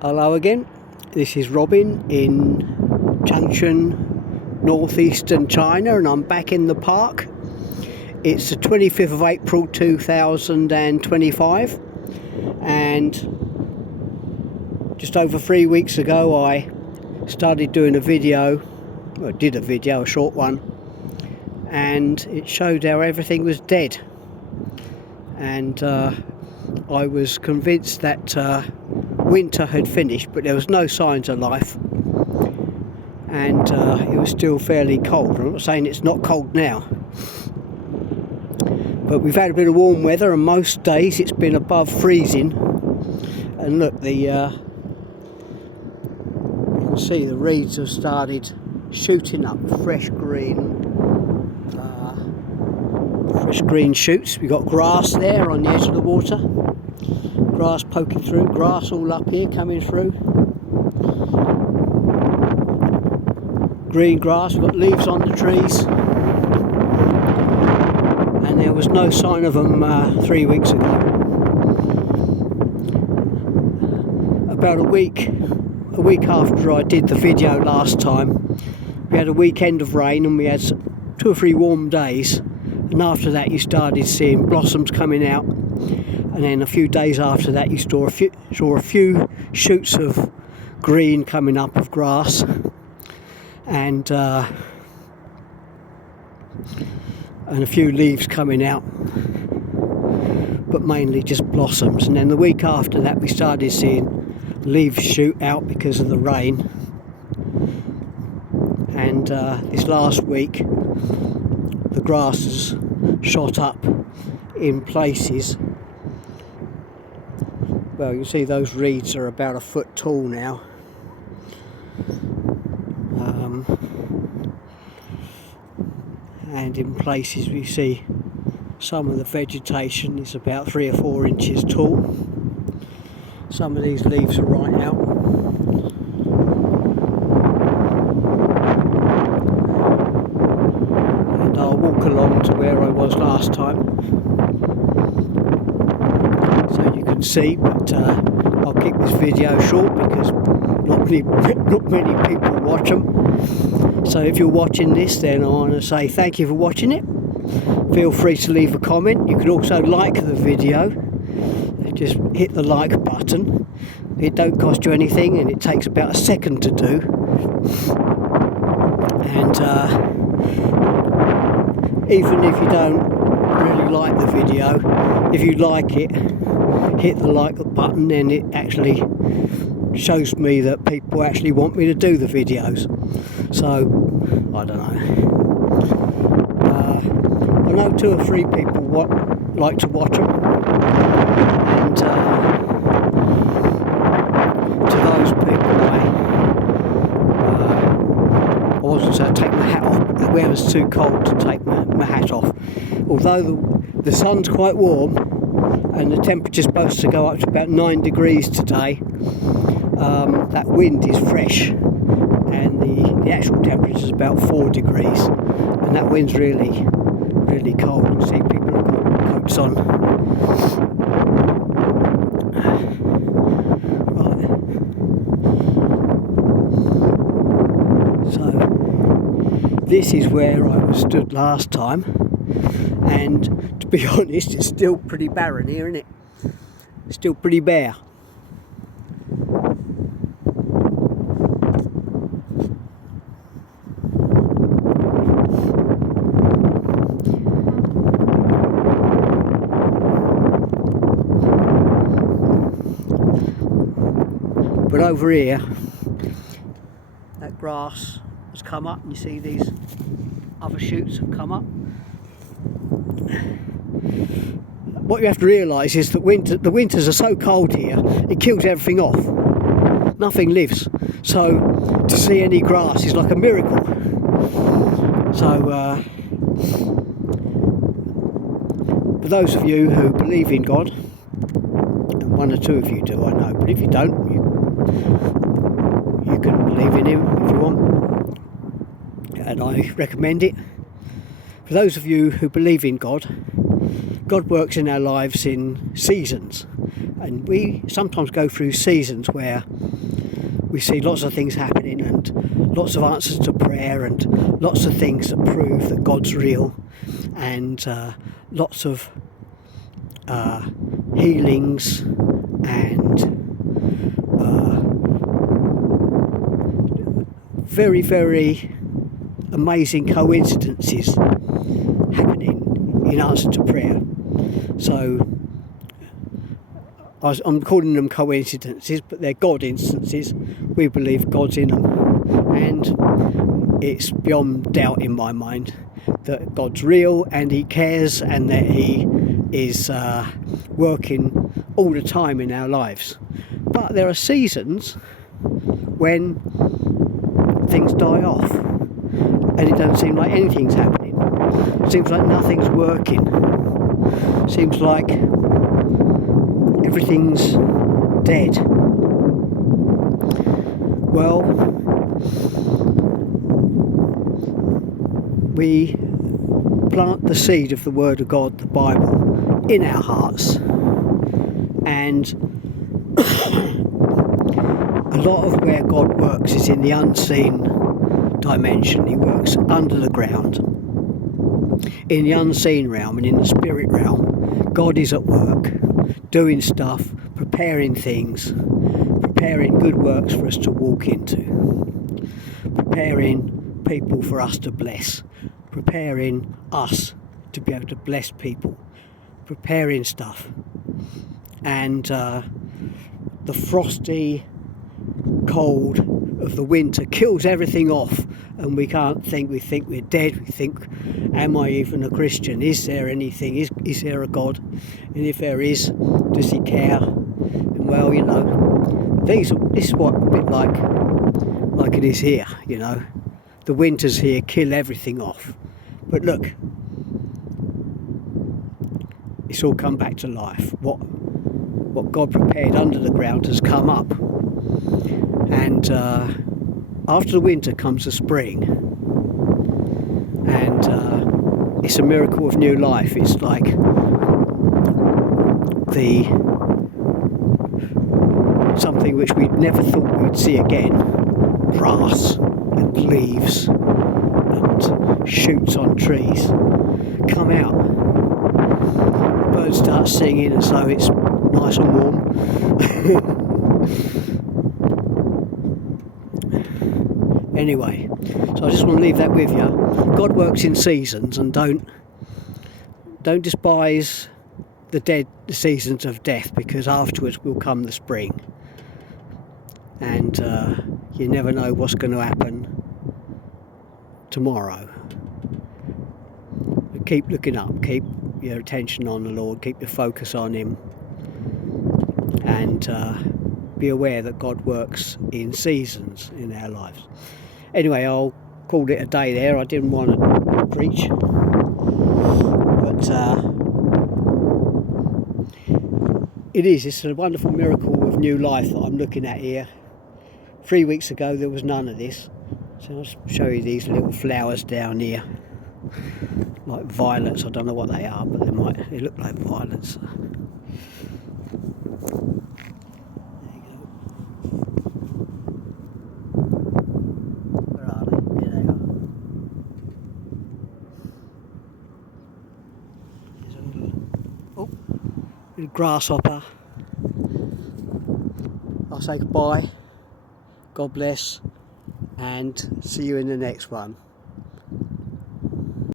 Hello again, this is Robin in Changchun, northeastern China, and I'm back in the park. It's the 25th of April 2025, and just over 3 weeks ago I started doing a video, a short one, and it showed how everything was dead, and I was convinced that winter had finished, but there was no signs of life, and it was still fairly cold. I'm not saying it's not cold now, but we've had a bit of warm weather, and most days it's been above freezing. And look, you can see the reeds have started shooting up fresh green shoots. We've got grass there on the edge of the water, grass poking through, grass all up here coming through, green grass. We've got leaves on the trees, and there was no sign of them 3 weeks ago. About a week after I did the video last time, we had a weekend of rain and we had 2 or 3 warm days, and after that you started seeing blossoms coming out, and then a few days after that you saw a few shoots of green coming up of grass, and a few leaves coming out, but mainly just blossoms. And then the week after that we started seeing leaves shoot out because of the rain, and this last week the grass has shot up in places. Well, you see those reeds are about 1 foot tall now, and in places we see some of the vegetation is about 3 or 4 inches tall. Some of these leaves are right out. And I'll walk along to where I was last time so you can see, but I'll keep this video short because not many people watch them. So if you're watching this, then I want to say thank you for watching it. Feel free to leave a comment. You can also like the video. Just hit the like button. It don't cost you anything, and it takes about 1 second to do. And even if you don't really like the video, if you like it, hit the like button, then it actually shows me that people actually want me to do the videos. So I don't know. I know 2 or 3 people like to watch them, and to those people I wasn't to take my hat off. The weather's too cold to take my hat off. Although the sun's quite warm and the temperature's supposed to go up to about 9 degrees today, that wind is fresh, and the actual temperature is about 4 degrees, and that wind's really cold. You see people have got coats on. Right. So this is where I was stood last time, and to be honest, it's still pretty barren here, isn't it? Still pretty bare. But over here, that grass has come up, and you see these other shoots have come up. What you have to realise is that the winters are so cold here, it kills everything off. Nothing lives. So to see any grass is like a miracle. So for those of you who believe in God, and 1 or 2 of you do, I know, but if you don't, you can believe in him if you want, and I recommend it. For those of you who believe in God, God works in our lives in seasons, And we sometimes go through seasons where we see lots of things happening and lots of answers to prayer and lots of things that prove that God's real, and lots of healings and very, very amazing coincidences happening in answer to prayer. So I'm calling them coincidences, but they're God instances. We believe God's in them, and it's beyond doubt in my mind that God's real and He cares, and that He is working all the time in our lives. But there are seasons when things die off and it doesn't seem like anything's happening. It seems like nothing's working. It seems like everything's dead. Well, we plant the seed of the Word of God, the Bible, in our hearts, and a lot of where God works is in the unseen dimension. He works under the ground. In the unseen realm and in the spirit realm, God is at work, doing stuff, preparing things, preparing good works for us to walk into, preparing people for us to bless, preparing us to be able to bless people, preparing stuff. And the frosty cold of the winter kills everything off, and we can't think. We think we're dead. We think, am I even a Christian? Is there anything? Is there a God? And if there is, does He care? And well, you know, this is what a bit like it is here. You know, the winters here kill everything off, but look, it's all come back to life. What God prepared under the ground has come up. And after the winter comes the spring, and it's a miracle of new life. It's like something which we never thought we'd see again. Grass and leaves and shoots on trees come out. Birds start singing, and so it's nice and warm. Anyway, so I just want to leave that with you. God works in seasons, and don't despise the seasons of death, because afterwards will come the spring, and you never know what's going to happen tomorrow. But keep looking up, keep your attention on the Lord, keep your focus on Him, and be aware that God works in seasons in our lives. Anyway, I'll call it a day there. I didn't want to preach, but it's a wonderful miracle of new life that I'm looking at here. 3 weeks ago there was none of this, so I'll show you these little flowers down here, like violets. I don't know what they are, but they look like violets. Grasshopper. I'll say goodbye, God bless, and see you in the next one.